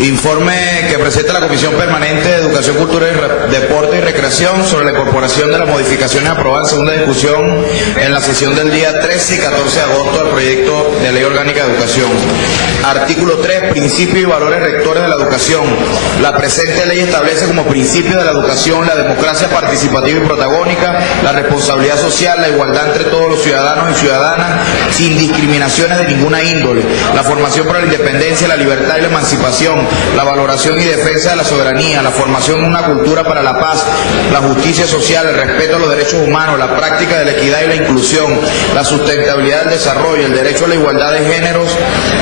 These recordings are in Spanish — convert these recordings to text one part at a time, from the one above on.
Informe que presenta la Comisión Permanente de Educación, Cultura, Deporte y Recreación sobre la incorporación de las modificaciones aprobadas en segunda discusión en la sesión del día 13 y 14 de agosto del proyecto de Ley Orgánica de Educación. Artículo 3. Principios y valores rectores de la educación. La presente ley establece como principios de la educación la democracia participativa y protagónica, la responsabilidad social, la igualdad entre todos los ciudadanos y ciudadanas, sin discriminaciones de ninguna índole, la formación para la independencia, la libertad y la emancipación, la valoración y defensa de la soberanía, la formación en una cultura para la paz, la justicia social, el respeto a los derechos humanos, la práctica de la equidad y la inclusión, la sustentabilidad del desarrollo, el derecho a la igualdad de géneros,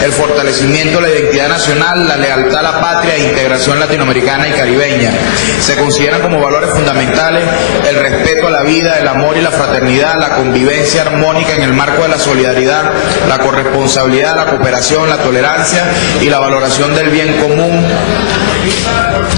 el fortalecimiento de la identidad nacional, la lealtad a la patria e integración latinoamericana y caribeña. Se consideran como valores fundamentales el respeto a la vida, el amor y la fraternidad, la convivencia armónica en el marco de la solidaridad, la corresponsabilidad, la cooperación, la tolerancia y la valoración del bien común,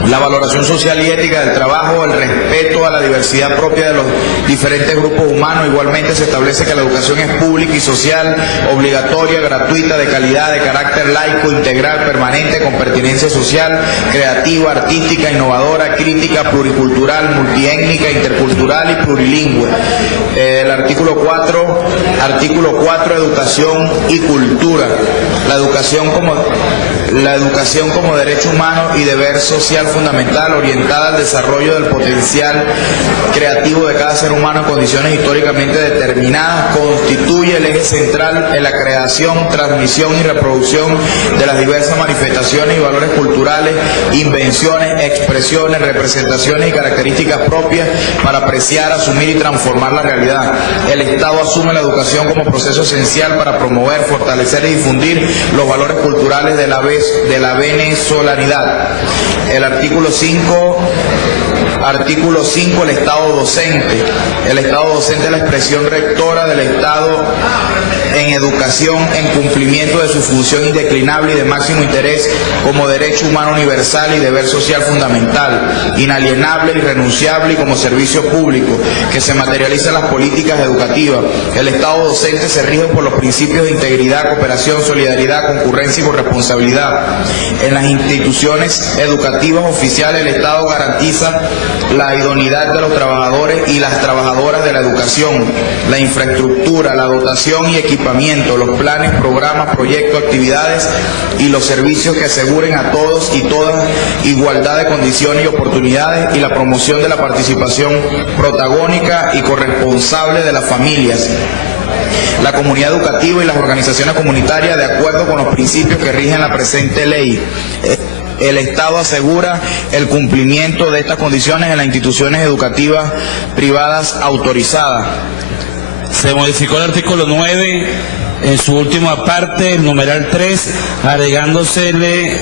la valoración social y ética del trabajo, el respeto a la diversidad propia de los diferentes grupos humanos. Igualmente se establece que la educación es pública y social, obligatoria, gratuita, de calidad, de carácter laico, integral, permanente, con pertinencia social, creativa, artística, innovadora, crítica, pluricultural, multiétnica, intercultural y plurilingüe. El artículo 4, educación y cultura. La educación como derecho humano y deber social fundamental, orientada al desarrollo del potencial creativo de cada ser humano en condiciones históricamente determinadas, constituye el eje central en la creación, transmisión y reproducción de las diversas manifestaciones y valores culturales, invenciones, expresiones, representaciones y características propias para apreciar, asumir y transformar la realidad. El Estado asume la educación como proceso esencial para promover, fortalecer y difundir los valores culturales de la venezolanidad. El artículo 5, el Estado docente. El Estado docente es la expresión rectora del Estado en educación en cumplimiento de su función indeclinable y de máximo interés como derecho humano universal y deber social fundamental, inalienable, irrenunciable y como servicio público, que se materializa en las políticas educativas. El Estado docente se rige por los principios de integridad, cooperación, solidaridad, concurrencia y corresponsabilidad. En las instituciones educativas oficiales, el Estado garantiza la idoneidad de los trabajadores y las trabajadoras de la educación, la infraestructura, la dotación y equipamiento, los planes, programas, proyectos, actividades y los servicios que aseguren a todos y todas igualdad de condiciones y oportunidades, y la promoción de la participación protagónica y corresponsable de las familias, la comunidad educativa y las organizaciones comunitarias, de acuerdo con los principios que rigen la presente ley. El Estado asegura el cumplimiento de estas condiciones en las instituciones educativas privadas autorizadas. Se modificó el artículo 9 en su última parte, el numeral 3, agregándosele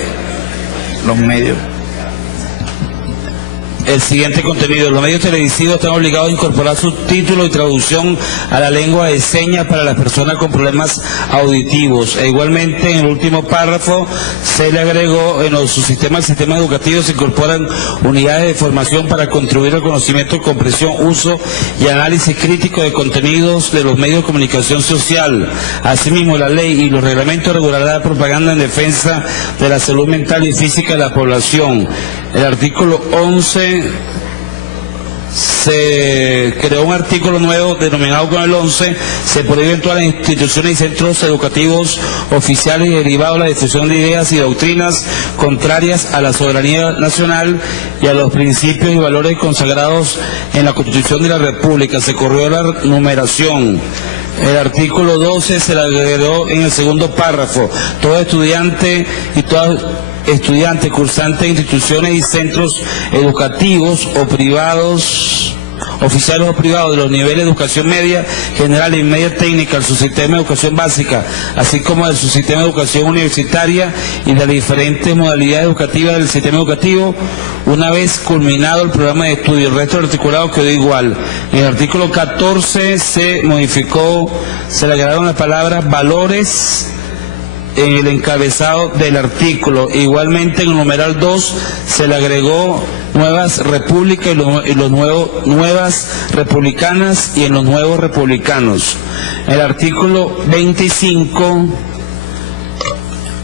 los medios. El siguiente contenido: los medios televisivos están obligados a incorporar subtítulos y traducción a la lengua de señas para las personas con problemas auditivos. E igualmente, en el último párrafo, se le agregó: en los subsistemas del sistema educativo se incorporan unidades de formación para contribuir al conocimiento, comprensión, uso y análisis crítico de contenidos de los medios de comunicación social. Asimismo, la ley y los reglamentos regularán la propaganda en defensa de la salud mental y física de la población. El artículo 11, se creó un artículo nuevo denominado con el 11, se prohíben todas las instituciones y centros educativos oficiales y derivados la difusión de ideas y doctrinas contrarias a la soberanía nacional y a los principios y valores consagrados en la Constitución de la República. Se corrió la numeración. El artículo 12 se le agregó en el segundo párrafo: todo estudiante y toda estudiantes, cursantes de instituciones y centros educativos o privados, oficiales o privados de los niveles de educación media, general y media técnica, el subsistema de educación básica, así como el subsistema de educación universitaria y de las diferentes modalidades educativas del sistema educativo, una vez culminado el programa de estudio. El resto del articulado quedó igual. En el artículo 14 se modificó, se le agregaron las palabras valores en el encabezado del artículo. Igualmente, en el numeral 2 se le agregó nuevas repúblicas y los nuevas republicanas y en los nuevos republicanos. El artículo 25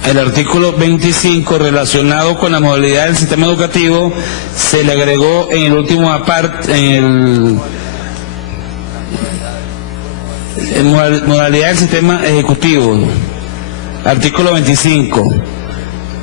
el artículo 25 relacionado con la modalidad del sistema educativo se le agregó en el último aparte, en modalidad del sistema ejecutivo, artículo 25.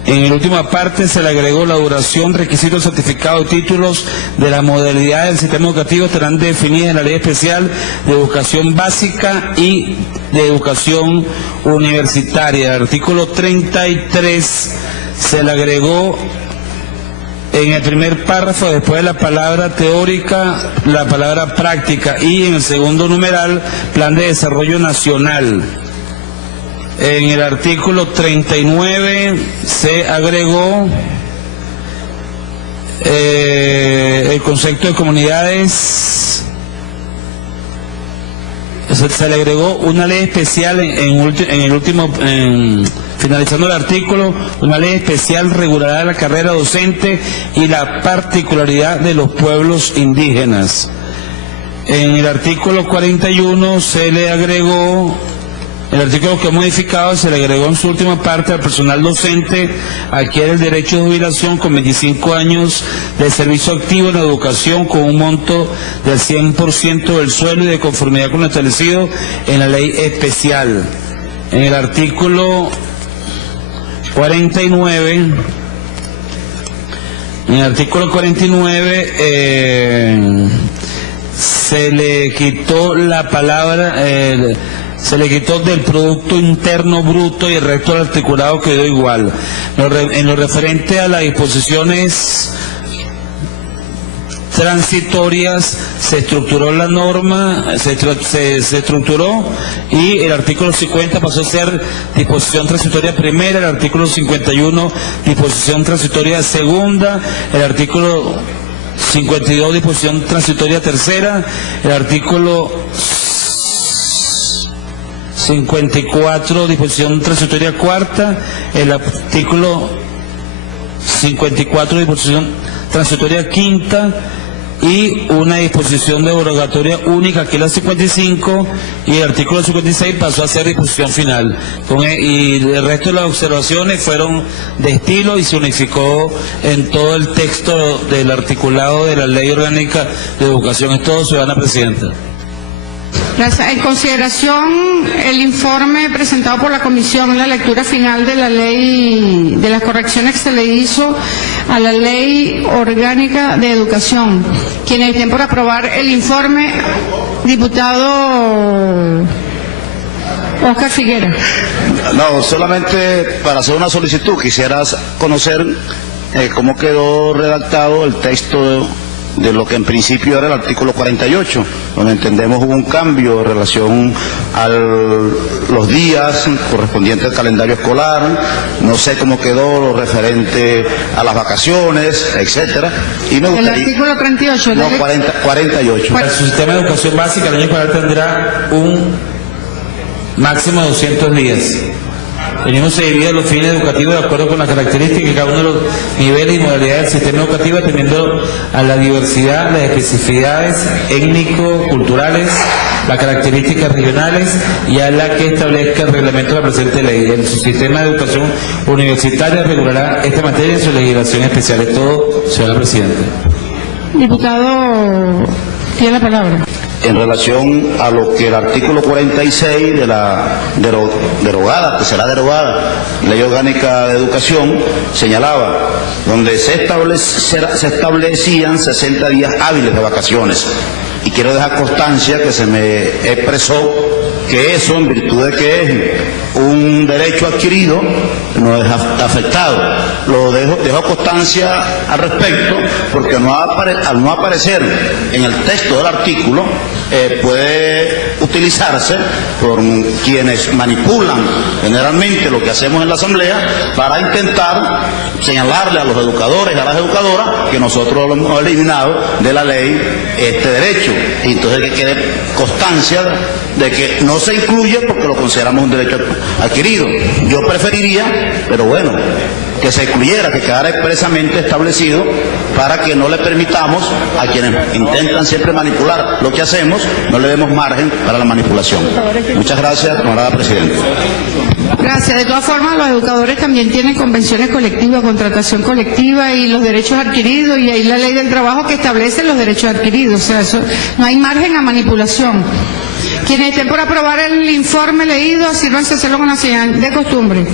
En el último aparte se le agregó la duración, requisitos, certificados y títulos de la modalidad del sistema educativo estarán definidas en la Ley Especial de Educación Básica y de Educación Universitaria. El artículo 33 se le agregó en el primer párrafo, después de la palabra teórica, la palabra práctica, y en el segundo numeral, Plan de Desarrollo Nacional. En el artículo 39 se agregó el concepto de comunidades, se le agregó una ley especial finalizando el artículo, una ley especial regulará la carrera docente y la particularidad de los pueblos indígenas. En el artículo 41 se le agregó, el artículo que ha modificado, se le agregó en su última parte: al personal docente adquiere el derecho de jubilación con 25 años de servicio activo en la educación con un monto del 100% del sueldo y de conformidad con lo establecido en la ley especial. En el artículo 49, se le quitó la palabra, se le quitó del Producto Interno Bruto y el resto del articulado quedó igual. En lo referente a las disposiciones transitorias, se estructuró la norma, se estructuró, y el artículo 50 pasó a ser disposición transitoria primera, el artículo 51 disposición transitoria segunda, el artículo 52 disposición transitoria tercera, el artículo 54 disposición transitoria cuarta, el artículo 54 disposición transitoria quinta, y una disposición derogatoria única, que es la 55, y el artículo 56 pasó a ser disposición final. Y el resto de las observaciones fueron de estilo y se unificó en todo el texto del articulado de la Ley Orgánica de Educación. Es todo, ciudadana presidenta. Gracias. En consideración el informe presentado por la comisión, la lectura final de la ley, de las correcciones que se le hizo a la Ley Orgánica de Educación. ¿Quién hay tiempo para aprobar el informe? Diputado Oscar Figuera. No, solamente para hacer una solicitud, quisieras conocer cómo quedó redactado el texto de lo que en principio era el artículo 48, donde entendemos hubo un cambio en relación a los días correspondientes al calendario escolar. No sé cómo quedó lo referente a las vacaciones, etcétera. Y me gustaría... El artículo 38. No, 48. El sistema de educación básica el año escolar tendrá un máximo de 200 días. Tenemos se divide los fines educativos de acuerdo con las características de cada uno de los niveles y modalidades del sistema educativo, atendiendo a la diversidad, las especificidades étnico-culturales, las características regionales y a la que establezca el reglamento de la presente ley. El sistema de educación universitaria regulará esta materia en su legislación especial. Es todo, señora presidenta. Diputado, tiene la palabra. En relación a lo que el artículo 46 de la derogada, que será derogada, Ley Orgánica de Educación, señalaba, donde se establecían 60 días hábiles de vacaciones. Y quiero dejar constancia que se me expresó que eso, en virtud de que es un derecho adquirido, no es afectado. Lo dejo constancia al respecto, porque al no aparecer en el texto del artículo, puede utilizarse por quienes manipulan generalmente lo que hacemos en la Asamblea para intentar señalarle a los educadores y a las educadoras que nosotros lo hemos eliminado de la ley este derecho. Y entonces que quede constancia de que no se incluye porque lo consideramos un derecho adquirido. Yo preferiría, pero bueno, que se incluyera, que quedara expresamente establecido para que no le permitamos a quienes intentan siempre manipular lo que hacemos, no le demos margen para la manipulación. Muchas gracias, honorable presidente. Gracias. De todas formas, los educadores también tienen convenciones colectivas, contratación colectiva y los derechos adquiridos, y hay la ley del trabajo que establece los derechos adquiridos. O sea, eso, no hay margen a manipulación. Quienes estén por aprobar el informe leído, sírvanse a hacerlo con la señal de costumbre.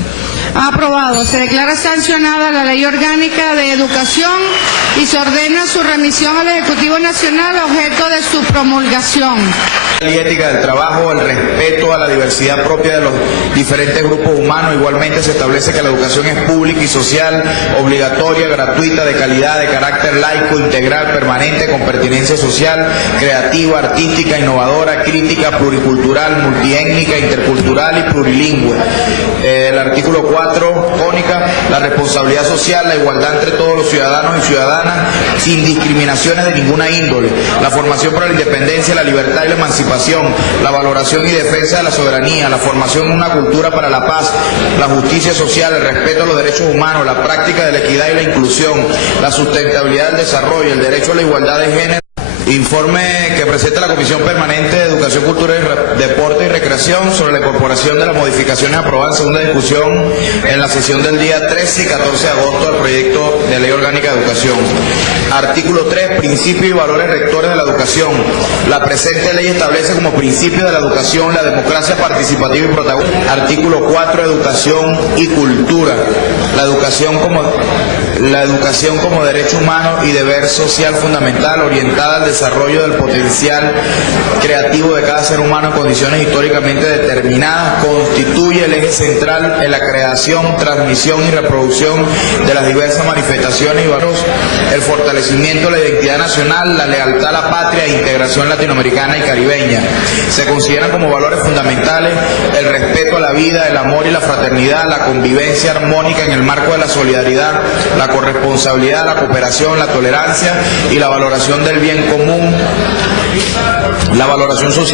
Aprobado. Se declara sancionada la Ley Orgánica de Educación y se ordena su remisión al Ejecutivo Nacional objeto de su promulgación. La ética del trabajo, el respeto a la diversidad propia de los diferentes grupos humanos. Igualmente se establece que la educación es pública y social, obligatoria, gratuita, de calidad, de carácter laico, integral, permanente, con pertinencia social, creativa, artística, innovadora, crítica, pluricultural, multiétnica, intercultural y plurilingüe. El artículo 4, cónica, la responsabilidad social, la igualdad entre todos los ciudadanos y ciudadanas, sin discriminaciones de ninguna índole, la formación para la independencia, la libertad y la emancipación, la valoración y defensa de la soberanía, la formación en una cultura para la paz, la justicia social, el respeto a los derechos humanos, la práctica de la equidad y la inclusión, la sustentabilidad del desarrollo, el derecho a la igualdad de género. Informe que presenta la Comisión Permanente de Educación, Cultura, Deporte y Recreación sobre la incorporación de las modificaciones aprobadas en segunda discusión en la sesión del día 13 y 14 de agosto del proyecto de Ley Orgánica de Educación. Artículo 3. Principios y valores rectores de la educación. La presente ley establece como principio de la educación la democracia participativa y protagonista. Artículo 4. Educación y cultura. La educación como derecho humano y deber social fundamental, orientada al desarrollo del potencial creativo de cada ser humano en condiciones históricamente determinadas, constituye el eje central en la creación, transmisión y reproducción de las diversas manifestaciones y valores, el fortalecimiento de la identidad nacional, la lealtad a la patria e integración latinoamericana y caribeña. Se consideran como valores fundamentales el respeto a la vida, el amor y la fraternidad, la convivencia armónica en el marco de la solidaridad, la corresponsabilidad, la cooperación, la tolerancia y la valoración del bien común, la valoración social.